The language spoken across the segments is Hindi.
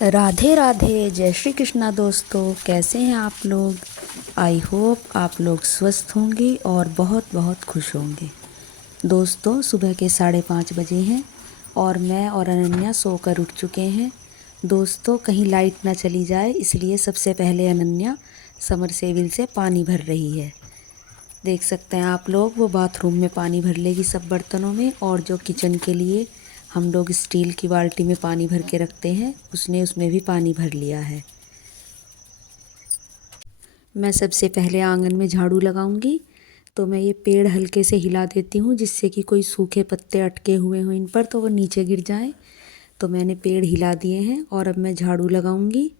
राधे राधे, जय श्री कृष्णा दोस्तों। कैसे हैं आप लोग? आई होप आप लोग स्वस्थ होंगे और बहुत बहुत खुश होंगे। दोस्तों, सुबह के 5:30 बजे हैं और मैं और अनन्या सोकर उठ चुके हैं। दोस्तों, कहीं लाइट ना चली जाए इसलिए सबसे पहले अनन्या समरसेबिल से पानी भर रही है। देख सकते हैं आप लोग, वो बाथरूम में पानी भर लेगी सब बर्तनों में, और जो किचन के लिए हम लोग स्टील की बाल्टी में पानी भर के रखते हैं उसने उसमें भी पानी भर लिया है। मैं सबसे पहले आंगन में झाड़ू लगाऊंगी, तो मैं ये पेड़ हल्के से हिला देती हूँ जिससे कि कोई सूखे पत्ते अटके हुए हों इन पर तो वो नीचे गिर जाएं। तो मैंने पेड़ हिला दिए हैं और अब मैं झाड़ू लगाऊंगी।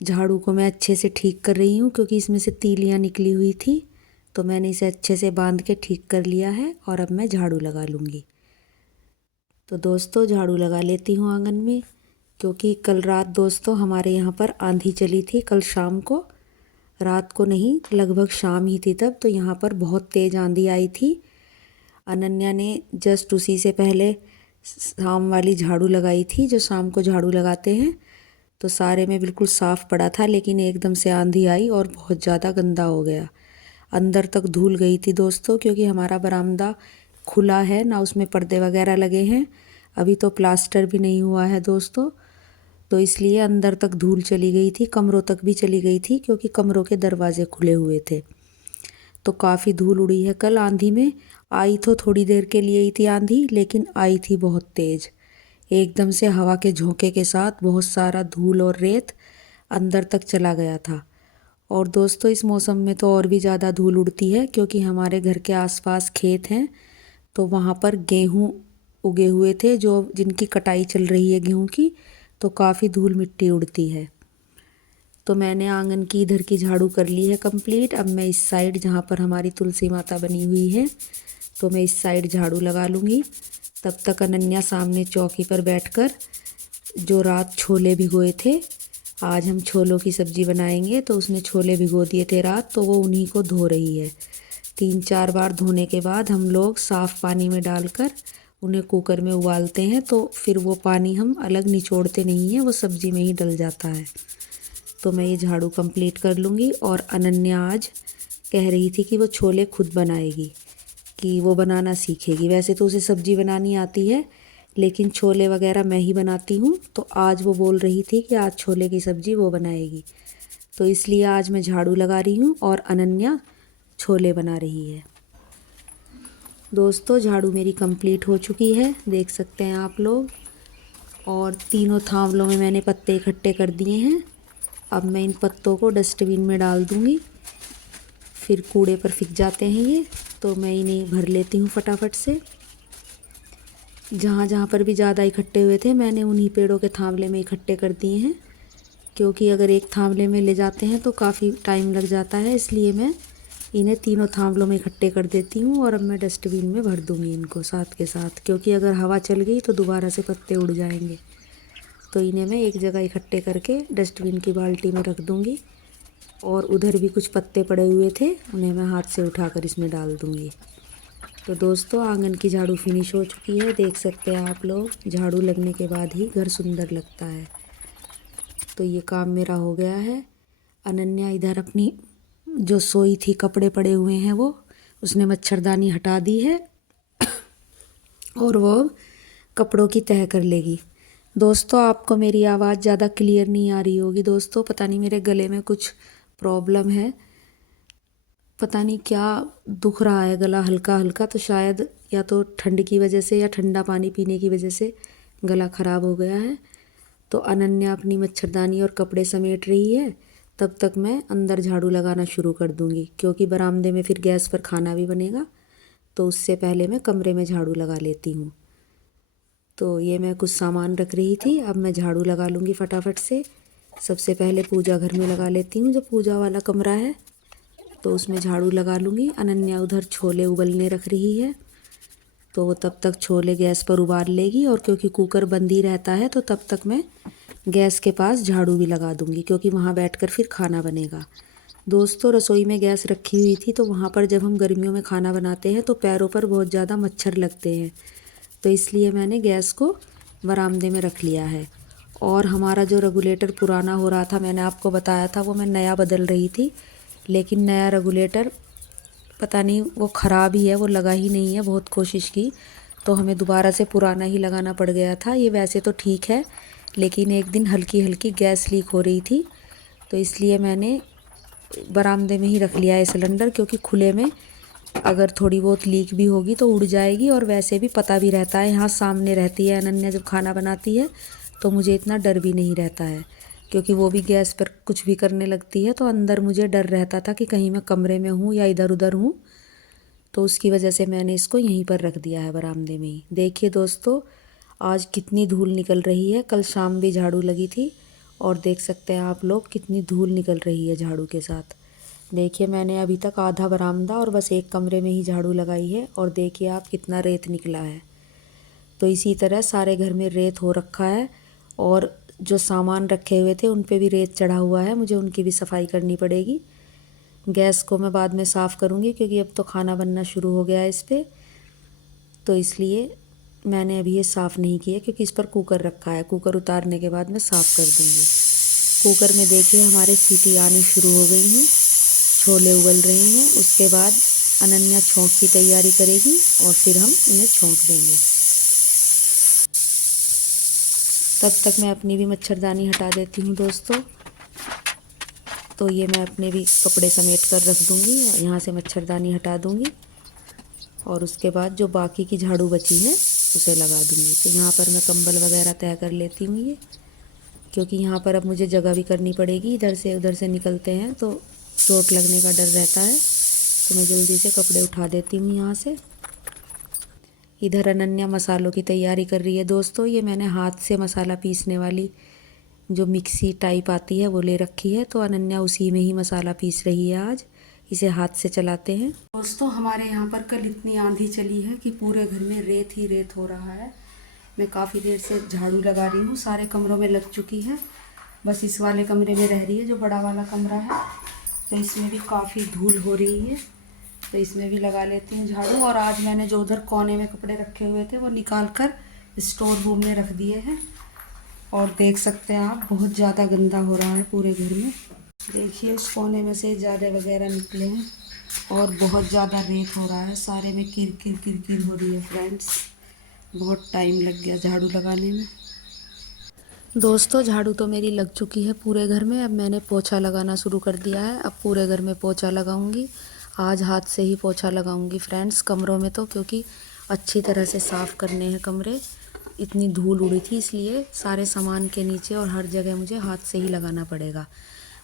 झाड़ू को मैं अच्छे से ठीक कर रही हूँ क्योंकि इसमें से तीलियाँ निकली हुई थी, तो मैंने इसे अच्छे से बांध के ठीक कर लिया है और अब मैं झाड़ू लगा लूँगी। तो दोस्तों, झाड़ू लगा लेती हूँ आंगन में, क्योंकि कल रात दोस्तों हमारे यहाँ पर आंधी चली थी। कल शाम को, रात को नहीं, लगभग शाम ही थी तब, तो यहाँ पर बहुत तेज़ आंधी आई थी। अनन्या ने जस्ट उसी से पहले शाम वाली झाड़ू लगाई थी, जो शाम को झाड़ू लगाते हैं, तो सारे में बिल्कुल साफ़ पड़ा था, लेकिन एकदम से आंधी आई और बहुत ज़्यादा गंदा हो गया। अंदर तक धूल गई थी दोस्तों, क्योंकि हमारा बरामदा खुला है ना, उसमें पर्दे वगैरह लगे हैं, अभी तो प्लास्टर भी नहीं हुआ है दोस्तों, तो इसलिए अंदर तक धूल चली गई थी, कमरों तक भी चली गई थी, क्योंकि कमरों के दरवाजे खुले हुए थे। तो काफ़ी धूल उड़ी है कल आंधी में। आई तो थोड़ी देर के लिए ही थी आंधी, लेकिन आई थी बहुत तेज़। एकदम से हवा के झोंके के साथ बहुत सारा धूल और रेत अंदर तक चला गया था। और दोस्तों, इस मौसम में तो और भी ज़्यादा धूल उड़ती है, क्योंकि हमारे घर के आसपास खेत हैं, तो वहाँ पर गेहूँ उगे हुए थे, जो जिनकी कटाई चल रही है गेहूँ की, तो काफ़ी धूल मिट्टी उड़ती है। तो मैंने आंगन की इधर की झाड़ू कर ली है कंप्लीट। अब मैं इस साइड, जहाँ पर हमारी तुलसी माता बनी हुई है, तो मैं इस साइड झाड़ू लगा लूँगी। तब तक अनन्या सामने चौकी पर बैठकर जो रात छोले भिगोए थे, आज हम छोलों की सब्ज़ी बनाएंगे, तो उसने छोले भिगो दिए थे रात, तो वो उन्हीं को धो रही है। 3-4 बार धोने के बाद हम लोग साफ़ पानी में डालकर उन्हें कुकर में उबालते हैं, तो फिर वो पानी हम अलग निचोड़ते नहीं हैं, वो सब्ज़ी में ही डल जाता है। तो मैं ये झाड़ू कंप्लीट कर लूँगी। और अनन्या आज कह रही थी कि वो छोले खुद बनाएगी, कि वो बनाना सीखेगी। वैसे तो उसे सब्ज़ी बनानी आती है, लेकिन छोले वगैरह मैं ही बनाती हूँ, तो आज वो बोल रही थी कि आज छोले की सब्ज़ी वो बनाएगी। तो इसलिए आज मैं झाड़ू लगा रही हूँ और अनन्या छोले बना रही है। दोस्तों, झाड़ू मेरी कंप्लीट हो चुकी है, देख सकते हैं आप लोग, और तीनों थावलों में मैंने पत्ते इकट्ठे कर दिए हैं। अब मैं इन पत्तों को डस्टबिन में डाल दूँगी, फिर कूड़े पर फिक जाते हैं ये, तो मैं इन्हें भर लेती हूँ फटाफट से। जहाँ जहाँ पर भी ज़्यादा इकट्ठे हुए थे मैंने उन्हीं पेड़ों के थावले में इकट्ठे कर दिए हैं, क्योंकि अगर एक थावले में ले जाते हैं तो काफ़ी टाइम लग जाता है, इसलिए मैं इन्हें तीनों थावलों में इकट्ठे कर देती हूँ। और अब मैं डस्टबिन में भर दूँगी इनको साथ के साथ, क्योंकि अगर हवा चल गई तो दोबारा से पत्ते उड़ जाएंगे। तो इन्हें मैं एक जगह इकट्ठे करके डस्टबिन की बाल्टी में रख दूँगी। और उधर भी कुछ पत्ते पड़े हुए थे, उन्हें मैं हाथ से उठाकर इसमें डाल दूँगी। तो दोस्तों, आंगन की झाड़ू फिनिश हो चुकी है, देख सकते हैं आप लोग, झाड़ू लगने के बाद ही घर सुंदर लगता है। तो ये काम मेरा हो गया है। अनन्या इधर अपनी जो सोई थी, कपड़े पड़े हुए हैं वो, उसने मच्छरदानी हटा दी है और वो कपड़ों की तह कर लेगी। दोस्तों, आपको मेरी आवाज़ ज़्यादा क्लियर नहीं आ रही होगी दोस्तों, पता नहीं मेरे गले में कुछ प्रॉब्लम है, पता नहीं क्या दुख रहा है गला हल्का हल्का, तो शायद या तो ठंड की वजह से या ठंडा पानी पीने की वजह से गला ख़राब हो गया है। तो अनन्या अपनी मच्छरदानी और कपड़े समेट रही है, तब तक मैं अंदर झाड़ू लगाना शुरू कर दूंगी, क्योंकि बरामदे में फिर गैस पर खाना भी बनेगा, तो उससे पहले मैं कमरे में झाड़ू लगा लेती हूँ। तो ये मैं कुछ सामान रख रही थी, अब मैं झाड़ू लगा लूँगी फटाफट से। सबसे पहले पूजा घर में लगा लेती हूँ, जो पूजा वाला कमरा है, तो उसमें झाड़ू लगा लूँगी। अनन्या उधर छोले उबलने रख रही है, तो वो तब तक छोले गैस पर उबाल लेगी, और क्योंकि कुकर बंद ही रहता है तो तब तक मैं गैस के पास झाड़ू भी लगा दूँगी, क्योंकि वहाँ बैठकर फिर खाना बनेगा। दोस्तों, रसोई में गैस रखी हुई थी, तो वहाँ पर जब हम गर्मियों में खाना बनाते हैं तो पैरों पर बहुत ज़्यादा मच्छर लगते हैं, तो इसलिए मैंने गैस को बरामदे में रख लिया है। और हमारा जो रेगुलेटर पुराना हो रहा था, मैंने आपको बताया था, वो मैं नया बदल रही थी, लेकिन नया रेगुलेटर पता नहीं वो ख़राब ही है, वो लगा ही नहीं है। बहुत कोशिश की तो हमें दोबारा से पुराना ही लगाना पड़ गया था। ये वैसे तो ठीक है, लेकिन एक दिन हल्की हल्की गैस लीक हो रही थी, तो इसलिए मैंने बरामदे में ही रख लिया है सिलेंडर, क्योंकि खुले में अगर थोड़ी बहुत लीक भी होगी तो उड़ जाएगी। और वैसे भी पता भी रहता है, यहाँ सामने रहती है अनन्या जब खाना बनाती है, तो मुझे इतना डर भी नहीं रहता है, क्योंकि वो भी गैस पर कुछ भी करने लगती है, तो अंदर मुझे डर रहता था कि कहीं मैं कमरे में हूँ या इधर उधर हूँ, तो उसकी वजह से मैंने इसको यहीं पर रख दिया है बरामदे में ही। देखिए दोस्तों, आज कितनी धूल निकल रही है। कल शाम भी झाड़ू लगी थी और देख सकते हैं आप लोग कितनी धूल निकल रही है झाड़ू के साथ। देखिए मैंने अभी तक आधा बरामदा और बस एक कमरे में ही झाड़ू लगाई है, और देखिए आप कितना रेत निकला है। तो इसी तरह सारे घर में रेत हो रखा है, और जो सामान रखे हुए थे उन पे भी रेत चढ़ा हुआ है, मुझे उनकी भी सफाई करनी पड़ेगी। गैस को मैं बाद में साफ़ करूँगी, क्योंकि अब तो खाना बनना शुरू हो गया है इस पर, तो इसलिए मैंने अभी ये साफ़ नहीं किया, क्योंकि इस पर कुकर रखा है। कुकर उतारने के बाद मैं साफ़ कर दूँगी। कुकर में देखिए हमारे सीटी आनी शुरू हो गई हैं, छोले उबल रहे हैं। उसके बाद अनन्या छोंक की तैयारी करेगी और फिर हम इन्हें छोंक देंगे। तब तक मैं अपनी भी मच्छरदानी हटा देती हूँ दोस्तों। तो ये मैं अपने भी कपड़े समेट कर रख दूँगी, यहाँ से मच्छरदानी हटा दूँगी, और उसके बाद जो बाकी की झाड़ू बची है उसे लगा दूँगी। तो यहाँ पर मैं कंबल वगैरह तय कर लेती हूँ ये, क्योंकि यहाँ पर अब मुझे जगह भी करनी पड़ेगी। इधर से उधर से निकलते हैं तो चोट लगने का डर रहता है, तो मैं जल्दी से कपड़े उठा देती हूँ यहाँ से। इधर अनन्या मसालों की तैयारी कर रही है दोस्तों। ये मैंने हाथ से मसाला पीसने वाली जो मिक्सी टाइप आती है वो ले रखी है, तो अनन्या उसी में ही मसाला पीस रही है। आज इसे हाथ से चलाते हैं। दोस्तों हमारे यहाँ पर कल इतनी आंधी चली है कि पूरे घर में रेत ही रेत हो रहा है। मैं काफ़ी देर से झाड़ू लगा रही हूँ, सारे कमरों में लग चुकी है, बस इस वाले कमरे में रह रही है जो बड़ा वाला कमरा है, तो इसमें भी काफ़ी धूल हो रही है, तो इसमें भी लगा लेती हूँ झाड़ू। और आज मैंने जो उधर कोने में कपड़े रखे हुए थे वो निकाल कर स्टोर रूम में रख दिए हैं, और देख सकते हैं आप बहुत ज़्यादा गंदा हो रहा है पूरे घर में। देखिए उस कोने में से ज़्यादा वगैरह निकले हैं, और बहुत ज़्यादा रेत हो रहा है, सारे में किर किर किर किर हो रही है फ्रेंड्स। बहुत टाइम लग गया झाड़ू लगाने में। दोस्तों झाड़ू तो मेरी लग चुकी है पूरे घर में। अब मैंने पोछा लगाना शुरू कर दिया है, अब पूरे घर में पोछा लगाऊंगी। आज हाथ से ही पोछा लगाऊंगी फ्रेंड्स कमरों में, तो क्योंकि अच्छी तरह से साफ़ करने हैं कमरे। इतनी धूल उड़ी थी, इसलिए सारे सामान के नीचे और हर जगह मुझे हाथ से ही लगाना पड़ेगा।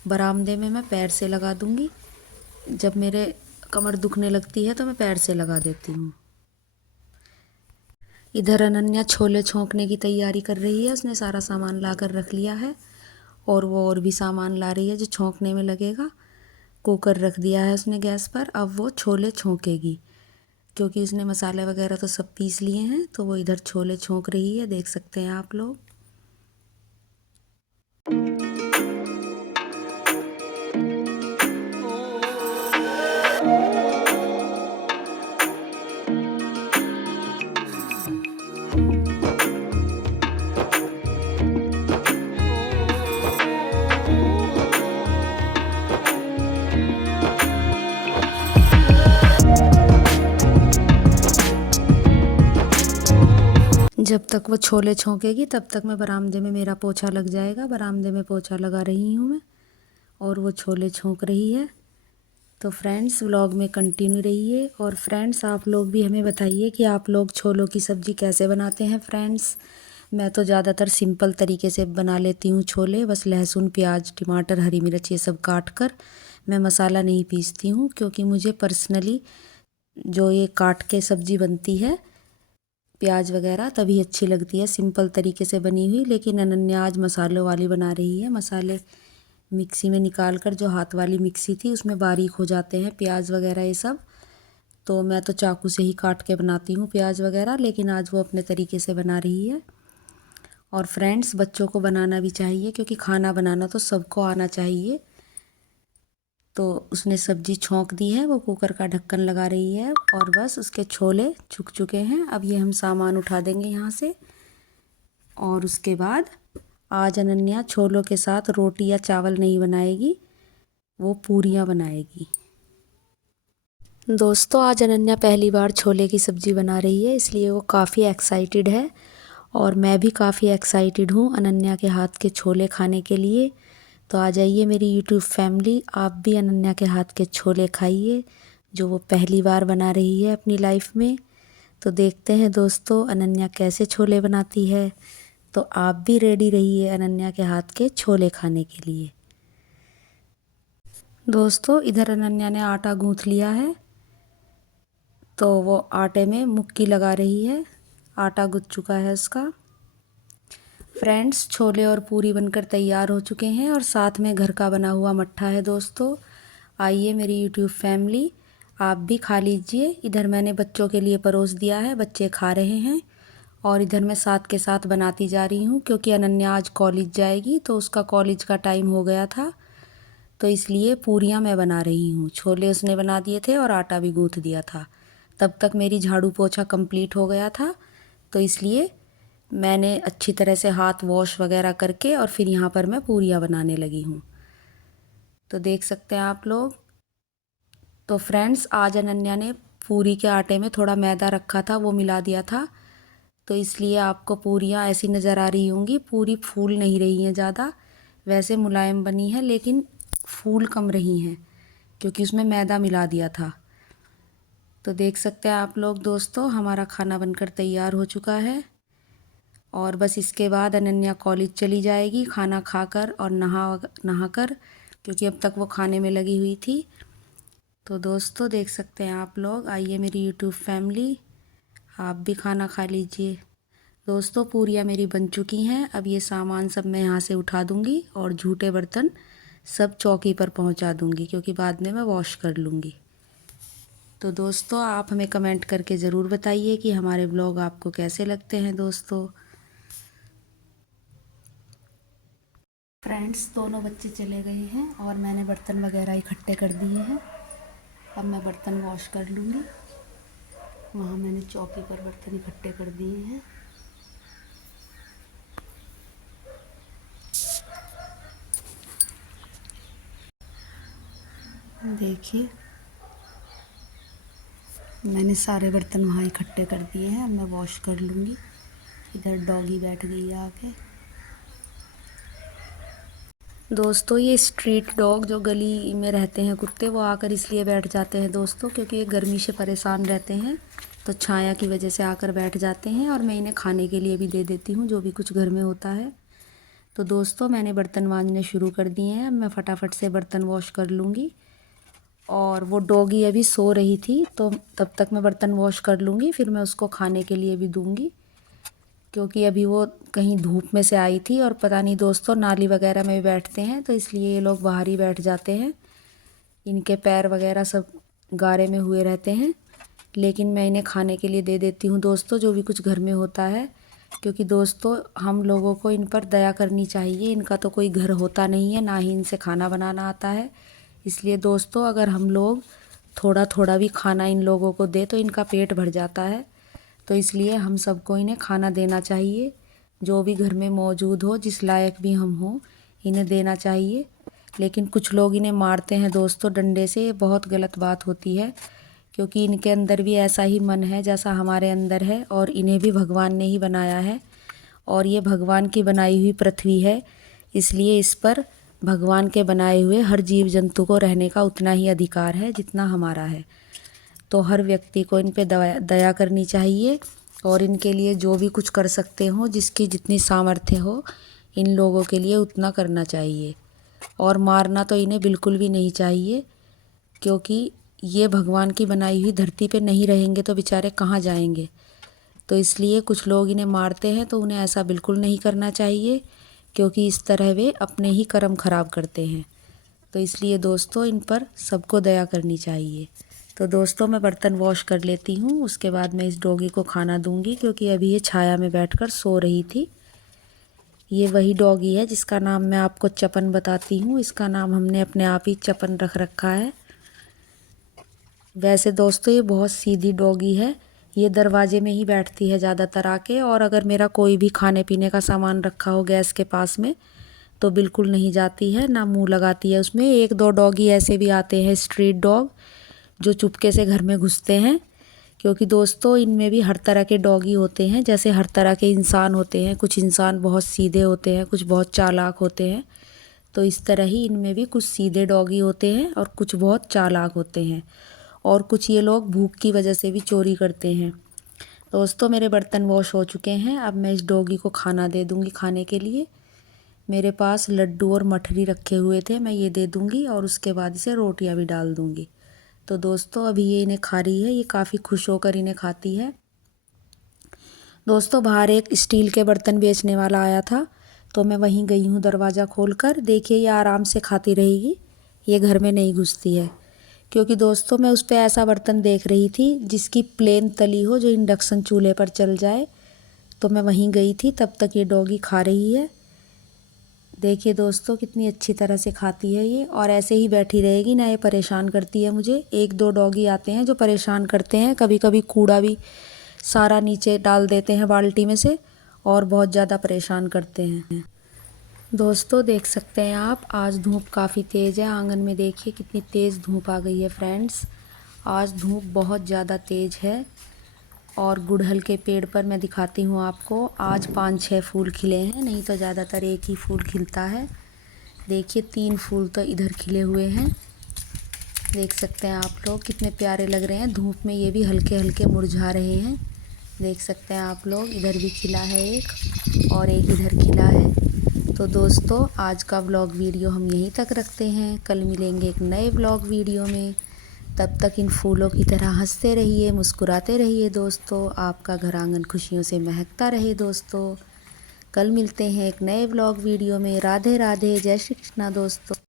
बरामदे में मैं पैर से लगा दूंगी, जब मेरे कमर दुखने लगती है तो मैं पैर से लगा देती हूँ। इधर अनन्या छोले छोंकने की तैयारी कर रही है, उसने सारा सामान ला कर रख लिया है, और वो और भी सामान ला रही है जो छोंकने में लगेगा। कुकर रख दिया है उसने गैस पर, अब वो छोले छोंकेगी, क्योंकि उसने मसाले वगैरह तो सब पीस लिए हैं, तो वो इधर छोले छोंक रही है, देख सकते हैं आप लोग। जब तक वो छोले छोंकेगी तब तक मैं बरामदे में मेरा पोछा लग जाएगा। बरामदे में पोछा लगा रही हूँ मैं, और वो छोले छोंक रही है। तो फ्रेंड्स व्लॉग में कंटिन्यू रहिए, और फ्रेंड्स आप लोग भी हमें बताइए कि आप लोग छोलों की सब्ज़ी कैसे बनाते हैं फ्रेंड्स। मैं तो ज़्यादातर सिंपल तरीके से बना लेती हूँ छोले, बस लहसुन प्याज टमाटर हरी मिर्च ये सब काट कर। मैं मसाला नहीं पीसती हूँ, क्योंकि मुझे पर्सनली जो ये काट के सब्ज़ी बनती है प्याज वगैरह तभी अच्छी लगती है सिंपल तरीके से बनी हुई। लेकिन अनन्या आज मसालों वाली बना रही है। मसाले मिक्सी में निकाल कर, जो हाथ वाली मिक्सी थी उसमें बारीक हो जाते हैं प्याज वगैरह ये सब, तो मैं तो चाकू से ही काट के बनाती हूँ प्याज वगैरह, लेकिन आज वो अपने तरीके से बना रही है। और फ्रेंड्स बच्चों को बनाना भी चाहिए, क्योंकि खाना बनाना तो सबको आना चाहिए। तो उसने सब्ज़ी छोंक दी है, वो कुकर का ढक्कन लगा रही है, और बस उसके छोले छुक चुके हैं। अब ये हम सामान उठा देंगे यहाँ से, और उसके बाद आज अनन्या छोलों के साथ रोटी या चावल नहीं बनाएगी, वो पूरियाँ बनाएगी। दोस्तों आज अनन्या पहली बार छोले की सब्ज़ी बना रही है, इसलिए वो काफ़ी एक्साइटेड है और मैं भी काफ़ी एक्साइटेड हूँ अनन्या के हाथ के छोले खाने के लिए। तो आ जाइए मेरी यूट्यूब फैमिली, आप भी अनन्या के हाथ के छोले खाइए जो वो पहली बार बना रही है अपनी लाइफ में। तो देखते हैं दोस्तों अनन्या कैसे छोले बनाती है। तो आप भी रेडी रहिए अनन्या के हाथ के छोले खाने के लिए। दोस्तों इधर अनन्या ने आटा गूँथ लिया है, तो वो आटे में मुक्की लगा रही है। आटा गूँथ चुका है उसका। फ्रेंड्स छोले और पूरी बनकर तैयार हो चुके हैं और साथ में घर का बना हुआ मट्ठा है। दोस्तों आइए मेरी यूट्यूब फैमिली, आप भी खा लीजिए। इधर मैंने बच्चों के लिए परोस दिया है, बच्चे खा रहे हैं और इधर मैं साथ के साथ बनाती जा रही हूँ क्योंकि अनन्या आज कॉलेज जाएगी तो उसका कॉलेज का टाइम हो गया था, तो इसलिए पूरियाँ मैं बना रही हूँ। छोले उसने बना दिए थे और आटा भी गूँथ दिया था। तब तक मेरी झाड़ू पोछा कंप्लीट हो गया था, तो इसलिए मैंने अच्छी तरह से हाथ वॉश वगैरह करके और फिर यहाँ पर मैं पूरियाँ बनाने लगी हूँ। तो देख सकते हैं आप लोग। तो फ्रेंड्स आज अनन्या ने पूरी के आटे में थोड़ा मैदा रखा था, वो मिला दिया था, तो इसलिए आपको पूरियाँ ऐसी नज़र आ रही होंगी। पूरी फूल नहीं रही हैं ज़्यादा, वैसे मुलायम बनी है लेकिन फूल कम रही हैं क्योंकि उसमें मैदा मिला दिया था। तो देख सकते हैं आप लोग दोस्तों हमारा खाना बनकर तैयार हो चुका है और बस इसके बाद अनन्या कॉलेज चली जाएगी खाना खाकर और नहाकर, क्योंकि अब तक वो खाने में लगी हुई थी। तो दोस्तों देख सकते हैं आप लोग, आइए मेरी यूट्यूब फैमिली, आप भी खाना खा लीजिए। दोस्तों पूरियाँ मेरी बन चुकी हैं। अब ये सामान सब मैं यहाँ से उठा दूँगी और झूठे बर्तन सब चौकी पर पहुँचा दूँगी क्योंकि बाद में मैं वॉश कर लूँगी। तो दोस्तों आप हमें कमेंट करके ज़रूर बताइए कि हमारे ब्लॉग आपको कैसे लगते हैं। दोस्तों फ्रेंड्स दोनों बच्चे चले गए हैं और मैंने बर्तन वगैरह इकट्ठे कर दिए हैं। अब मैं बर्तन वॉश कर लूँगी। वहाँ मैंने चौकी पर बर्तन इकट्ठे कर दिए हैं। देखिए मैंने सारे बर्तन वहाँ इकट्ठे कर दिए हैं। अब मैं वॉश कर लूँगी। इधर डॉगी बैठ गई है आके। दोस्तों ये स्ट्रीट डॉग जो गली में रहते हैं कुत्ते, वो आकर इसलिए बैठ जाते हैं दोस्तों क्योंकि ये गर्मी से परेशान रहते हैं, तो छाया की वजह से आकर बैठ जाते हैं और मैं इन्हें खाने के लिए भी दे देती हूँ जो भी कुछ घर में होता है। तो दोस्तों मैंने बर्तन मांजने शुरू कर दिए हैं। अब मैं फटाफट से बर्तन वॉश कर लूँगी और वो डॉगी अभी सो रही थी, तो तब तक मैं बर्तन वॉश कर लूँगी, फिर मैं उसको खाने के लिए भी दूँगी क्योंकि अभी वो कहीं धूप में से आई थी और पता नहीं दोस्तों नाली वगैरह में भी बैठते हैं, तो इसलिए ये लोग बाहर ही बैठ जाते हैं। इनके पैर वगैरह सब गारे में हुए रहते हैं, लेकिन मैं इन्हें खाने के लिए दे देती हूँ दोस्तों जो भी कुछ घर में होता है, क्योंकि दोस्तों हम लोगों को इन पर दया करनी चाहिए। इनका तो कोई घर होता नहीं है, ना ही इनसे खाना बनाना आता है, इसलिए दोस्तों अगर हम लोग थोड़ा थोड़ा भी खाना इन लोगों को दे तो इनका पेट भर जाता है। तो इसलिए हम सबको इन्हें खाना देना चाहिए, जो भी घर में मौजूद हो, जिस लायक भी हम हों इन्हें देना चाहिए। लेकिन कुछ लोग इन्हें मारते हैं दोस्तों डंडे से, ये बहुत गलत बात होती है क्योंकि इनके अंदर भी ऐसा ही मन है जैसा हमारे अंदर है और इन्हें भी भगवान ने ही बनाया है और ये भगवान की बनाई हुई पृथ्वी है, इसलिए इस पर भगवान के बनाए हुए हर जीव जंतु को रहने का उतना ही अधिकार है जितना हमारा है। तो हर व्यक्ति को इन पे दया करनी चाहिए और इनके लिए जो भी कुछ कर सकते हो, जिसकी जितनी सामर्थ्य हो, इन लोगों के लिए उतना करना चाहिए और मारना तो इन्हें बिल्कुल भी नहीं चाहिए क्योंकि ये भगवान की बनाई हुई धरती पे नहीं रहेंगे तो बेचारे कहाँ जाएंगे। तो इसलिए कुछ लोग इन्हें मारते हैं, तो उन्हें ऐसा बिल्कुल नहीं करना चाहिए क्योंकि इस तरह वे अपने ही कर्म खराब करते हैं। तो इसलिए दोस्तों इन पर सबको दया करनी चाहिए। तो दोस्तों मैं बर्तन वॉश कर लेती हूँ, उसके बाद मैं इस डॉगी को खाना दूँगी क्योंकि अभी ये छाया में बैठकर सो रही थी। ये वही डॉगी है जिसका नाम मैं आपको चपन बताती हूँ। इसका नाम हमने अपने आप ही चपन रख रखा है। वैसे दोस्तों ये बहुत सीधी डॉगी है, ये दरवाजे में ही बैठती है ज़्यादातर आके, और अगर मेरा कोई भी खाने पीने का सामान रखा हो गैस के पास में तो बिल्कुल नहीं जाती है, ना मुंह लगाती है उसमें। एक दो डॉगी ऐसे भी आते हैं स्ट्रीट डॉग जो चुपके से घर में घुसते हैं, क्योंकि दोस्तों इनमें भी हर तरह के डॉगी होते हैं, जैसे हर तरह के इंसान होते हैं। कुछ इंसान बहुत सीधे होते हैं, कुछ बहुत चालाक होते हैं, तो इस तरह ही इनमें भी कुछ सीधे डॉगी होते हैं और कुछ बहुत चालाक होते हैं, और कुछ ये लोग भूख की वजह से भी चोरी करते हैं। दोस्तों मेरे बर्तन वॉश हो चुके हैं, अब मैं इस डॉगी को खाना दे दूँगी खाने के लिए। मेरे पास लड्डू और मठरी रखे हुए थे, मैं ये दे दूँगी और उसके बाद इसे रोटियां भी डाल दूँगी। तो दोस्तों अभी ये इन्हें खा रही है, ये काफ़ी खुश होकर इन्हें खाती है। दोस्तों बाहर एक स्टील के बर्तन बेचने वाला आया था, तो मैं वहीं गई हूँ दरवाज़ा खोलकर। देखिए ये आराम से खाती रहेगी, ये घर में नहीं घुसती है, क्योंकि दोस्तों मैं उस पर ऐसा बर्तन देख रही थी जिसकी प्लेन तली हो, जो इंडक्शन चूल्हे पर चल जाए। तो मैं वहीं गई थी, तब तक ये डॉगी खा रही है। देखिए दोस्तों कितनी अच्छी तरह से खाती है ये, और ऐसे ही बैठी रहेगी ना, ये परेशान करती है मुझे। एक दो डॉगी आते हैं जो परेशान करते हैं, कभी कभी कूड़ा भी सारा नीचे डाल देते हैं बाल्टी में से, और बहुत ज़्यादा परेशान करते हैं। दोस्तों देख सकते हैं आप, आज धूप काफ़ी तेज़ है। आंगन में देखिए कितनी तेज़ धूप आ गई है फ्रेंड्स, आज धूप बहुत ज़्यादा तेज़ है। और गुड़हल के पेड़ पर मैं दिखाती हूँ आपको, आज 5-6 फूल खिले हैं, नहीं तो ज़्यादातर एक ही फूल खिलता है। देखिए 3 फूल तो इधर खिले हुए हैं, देख सकते हैं आप लोग कितने प्यारे लग रहे हैं। धूप में ये भी हल्के हल्के मुरझा रहे हैं, देख सकते हैं आप लोग। इधर भी खिला है एक, और एक इधर खिला है। तो दोस्तों आज का व्लॉग वीडियो हम यहीं तक रखते हैं, कल मिलेंगे एक नए व्लॉग वीडियो में। तब तक इन फूलों की तरह हंसते रहिए, मुस्कुराते रहिए दोस्तों, आपका घर आंगन खुशियों से महकता रहे दोस्तों। कल मिलते हैं एक नए व्लॉग वीडियो में। राधे राधे, जय श्री कृष्णा दोस्तों।